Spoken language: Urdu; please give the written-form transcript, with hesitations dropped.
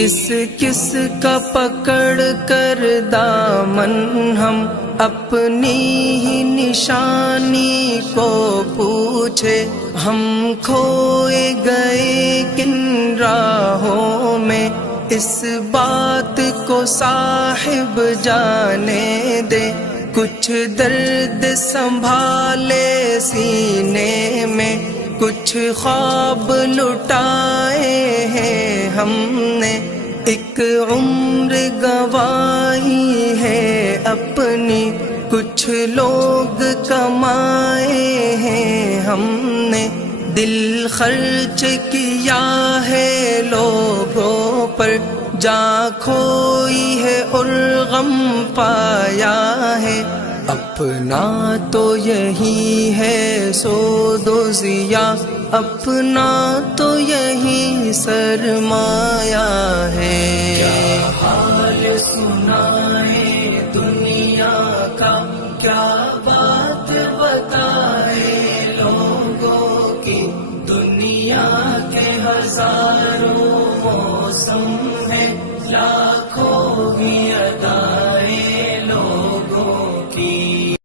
کس کس کا پکڑ کر دامن ہم اپنی ہی نشانی کو پوچھے، ہم کھوئے گئے کن راہوں میں، اس بات کو صاحب جانے دے، کچھ درد سنبھالے سینے میں، کچھ خواب لٹائے ہیں ہم نے، ایک عمر گنوائی ہے اپنی، کچھ لوگ کمائے ہیں ہم نے، دل خرچ کیا ہے لوگوں پر، جاں کھوئی ہے اور غم پایا ہے، اپنا تو یہی ہے سود و ضیاء، اپنا تو یہی سرمایہ ہے۔ کیا حال سنائے دنیا کا، کیا بات بتائے لوگوں کی، دنیا کے ہزاروں موسم ہیں،